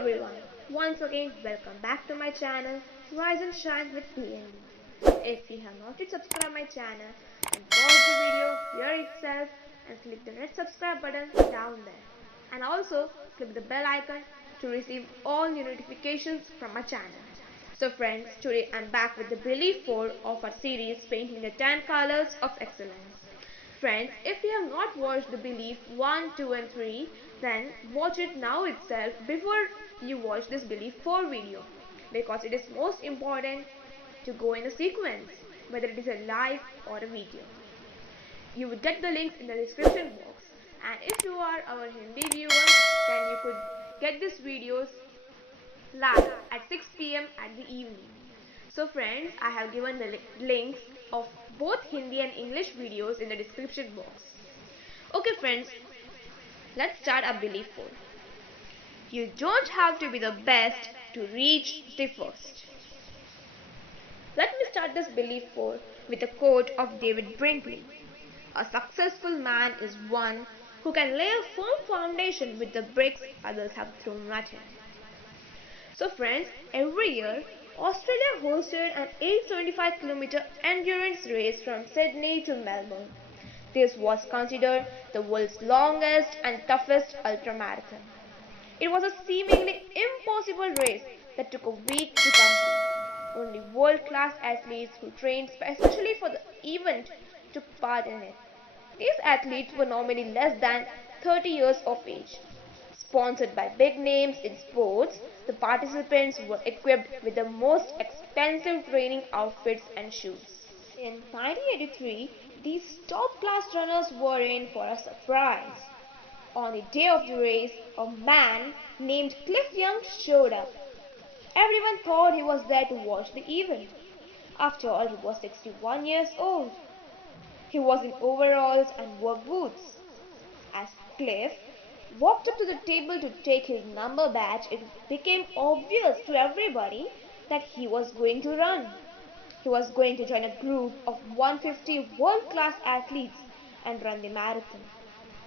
everyone, once again welcome back to my channel Rise and Shine with PNB. If you have not yet subscribed my channel, then pause the video here itself and click the red subscribe button down there. And also click the bell icon to receive all new notifications from my channel. So friends, today I'm back with the Belief 4 of our series Painting the 10 Colors of Excellence. Friends, if you have not watched the Belief 1, 2 and 3, then watch it now itself before you watch this Belief 4 video, because it is most important to go in a sequence, whether it is a live or a video. You will get the links in the description box, and if you are our Hindi viewer, then you could get these videos live at 6 p.m. at the evening. So friends, I have given the links of both Hindi and English videos in the description box. Okay friends, let's start our Belief 4. You don't have to be the best to reach the first. Let me start this Belief 4 with a quote of David Brinkley. A successful man is one who can lay a firm foundation with the bricks others have thrown at him. So friends, every year, Australia hosted an 875-kilometer endurance race from Sydney to Melbourne. This was considered the world's longest and toughest ultramarathon. It was a seemingly impossible race that took a week to complete. Only world-class athletes who trained especially for the event took part in it. These athletes were normally less than 30 years of age. Sponsored by big names in sports, the participants were equipped with the most expensive training outfits and shoes. In 1983, these top-class runners were in for a surprise. On the day of the race, a man named Cliff Young showed up. Everyone thought he was there to watch the event. After all, he was 61 years old. He was in overalls and work boots. As Cliff walked up to the table to take his number badge, it became obvious to everybody that he was going to run. He was going to join a group of 150 world-class athletes and run the marathon.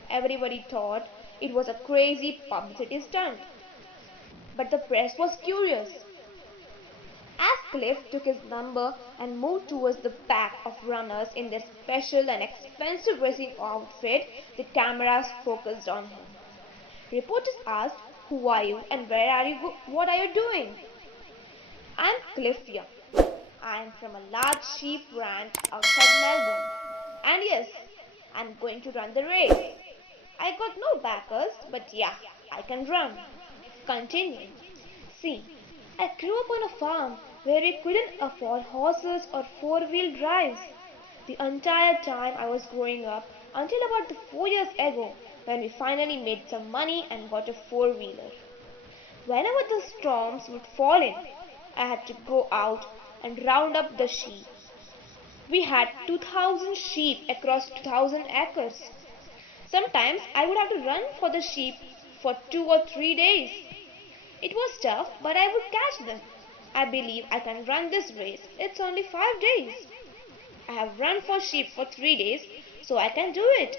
Everybody thought it was a crazy publicity stunt. But the press was curious. As Cliff took his number and moved towards the pack of runners in their special and expensive racing outfit, the cameras focused on him. Reporters asked, "Who are you and where are you what are you doing?" "I'm Cliff Young. I am from a large sheep ranch outside Melbourne. And yes, I'm going to run the race. I got no backers, but yeah, I can run." Continuing. "See, I grew up on a farm where we couldn't afford horses or four-wheel drives. The entire time I was growing up until about 4 years ago when we finally made some money and got a four-wheeler. Whenever the storms would fall in, I had to go out and round up the sheep. We had 2,000 sheep across 2,000 acres. Sometimes I would have to run for the sheep for 2 or 3 days. It was tough, but I would catch them. I believe I can run this race. It's only 5 days. I have run for sheep for 3 days, so I can do it."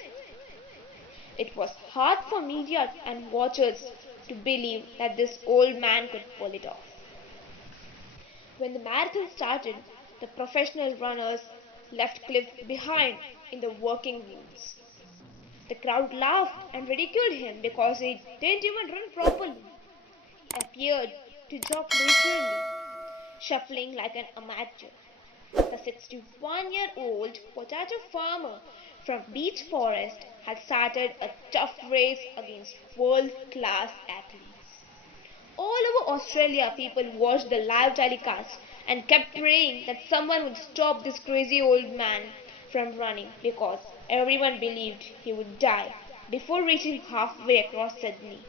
It was hard for media and watchers to believe that this old man could pull it off. When the marathon started, the professional runners left Cliff behind in the working wounds. The crowd laughed and ridiculed him because he didn't even run properly. He appeared to jog leisurely, shuffling like an amateur. The 61-year-old potato farmer from Beach Forest had started a tough race against world-class athletes. All over Australia, people watched the live telecast and kept praying that someone would stop this crazy old man from running, because everyone believed he would die before reaching halfway across Sydney.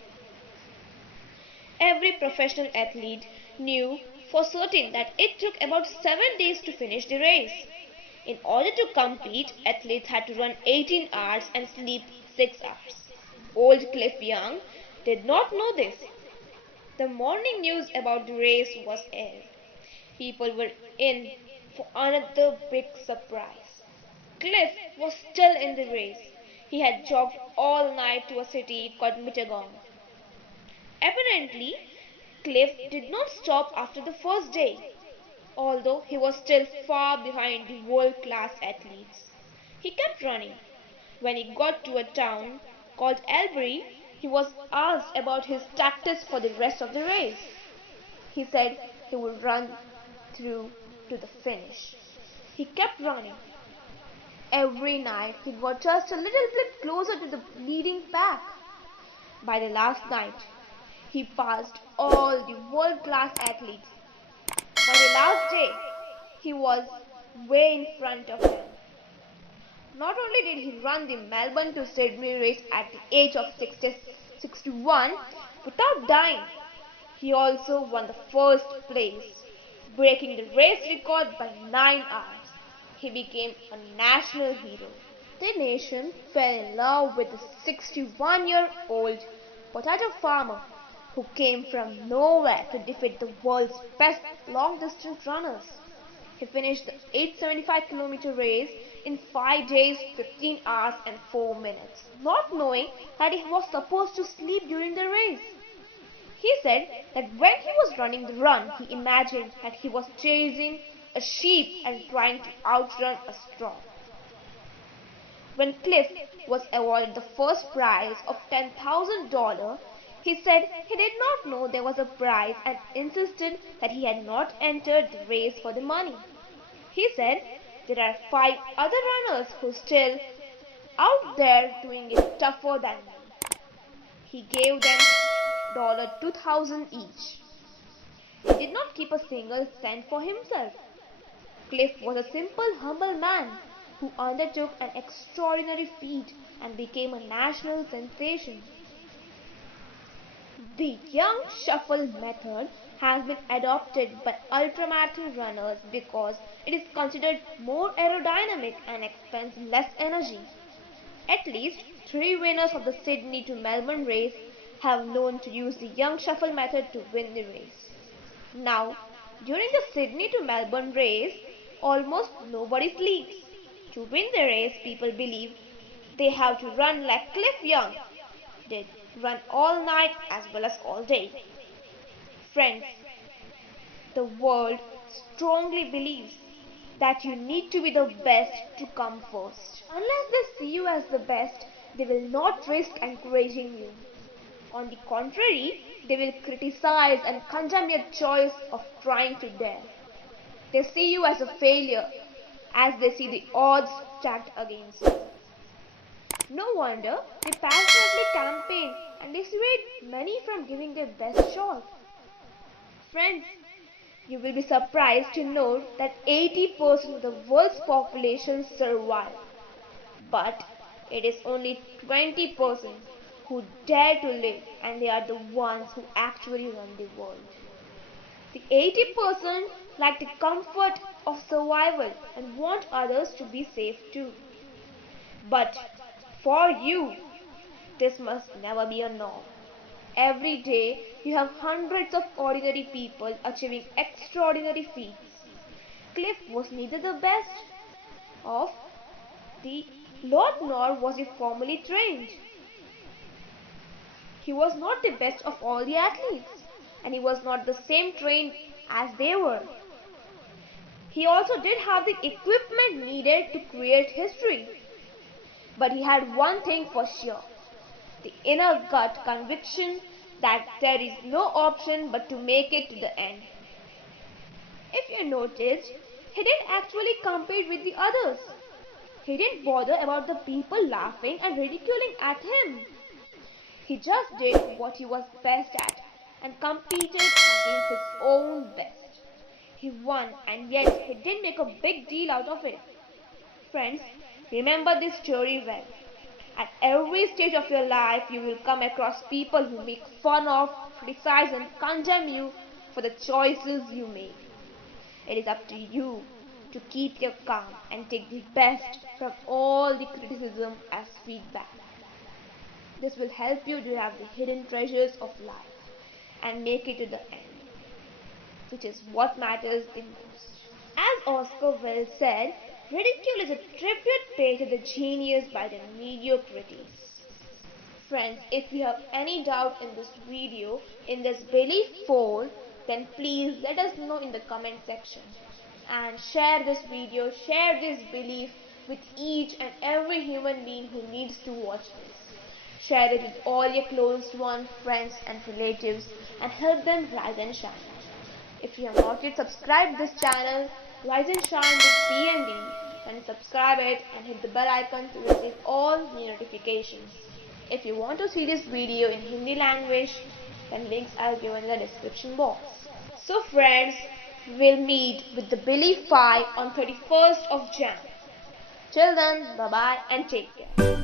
Every professional athlete knew for certain that it took about 7 days to finish the race. In order to compete, athletes had to run 18 hours and sleep 6 hours. Old Cliff Young did not know this. The morning news about the race was aired. People were in for another big surprise. Cliff was still in the race. He had jogged all night to a city called Mittagong. Apparently, Cliff did not stop after the first day, although he was still far behind the world-class athletes. He kept running. When he got to a town called Albury, he was asked about his tactics for the rest of the race. He said he would run through to the finish. He kept running. Every night he got just a little bit closer to the leading pack. By the last night, he passed all the world-class athletes. By the last day, he was way in front of them. Not only did he run the Melbourne to Sydney race at the age of 61 without dying, he also won the first place, breaking the race record by 9 hours. He became a national hero. The nation fell in love with the 61-year-old potato farmer who came from nowhere to defeat the world's best long-distance runners. He finished the 875-kilometer race in 5 days, 15 hours and 4 minutes, not knowing that he was supposed to sleep during the race. He said that when he was running the run, he imagined that he was chasing a sheep and trying to outrun a storm. When Cliff was awarded the first prize of $10,000, he said he did not know there was a prize and insisted that he had not entered the race for the money. He said, "There are 5 other runners who are still out there doing it tougher than me." He gave them $2,000 each. He did not keep a single cent for himself. Cliff was a simple, humble man who undertook an extraordinary feat and became a national sensation. The young shuffle method has been adopted by ultramarathon runners because it is considered more aerodynamic and expends less energy. At least 3 winners of the Sydney to Melbourne race have known to use the young shuffle method to win the race. Now, during the Sydney to Melbourne race, almost nobody sleeps. To win the race, people believe they have to run like Cliff Young did, run all night as well as all day. Friends, the world strongly believes that you need to be the best to come first. Unless they see you as the best, they will not risk encouraging you. On the contrary, they will criticize and condemn your choice of trying to dare. They see you as a failure, as they see the odds stacked against you. No wonder they passionately campaign and dissuade many from giving their best shot. Friends, you will be surprised to note that 80% of the world's population survive. But it is only 20% who dare to live, and they are the ones who actually run the world. The 80% like the comfort of survival and want others to be safe too. But for you, this must never be a norm. Every day, you have hundreds of ordinary people achieving extraordinary feats. Cliff was neither the best of the lot nor was he formally trained. He was not the best of all the athletes, and he was not the same trained as they were. He also did have the equipment needed to create history. But he had one thing for sure: the inner gut conviction that there is no option but to make it to the end. If you noticed, he didn't actually compete with the others. He didn't bother about the people laughing and ridiculing at him. He just did what he was best at and competed against his own best. He won, and yet he didn't make a big deal out of it. Friends, remember this story well. At every stage of your life, you will come across people who make fun of, criticize, and condemn you for the choices you make. It is up to you to keep your calm and take the best from all the criticism as feedback. This will help you to have the hidden treasures of life and make it to the end, which is what matters the most. As Oscar Wilde said, ridicule is a tribute paid to the genius by the mediocrities. Friends, if you have any doubt in this video, in this belief poll, then please let us know in the comment section. And share this video, share this belief with each and every human being who needs to watch this. Share it with all your close ones, friends and relatives, and help them rise and shine. If you have not yet subscribed this channel, Rise and Shine with PND, then subscribe it and hit the bell icon to receive all new notifications. If you want to see this video in Hindi language, then links are given in the description box. So friends, we'll meet with the Belief 5 on 31st of Jan. Till then, bye bye and take care.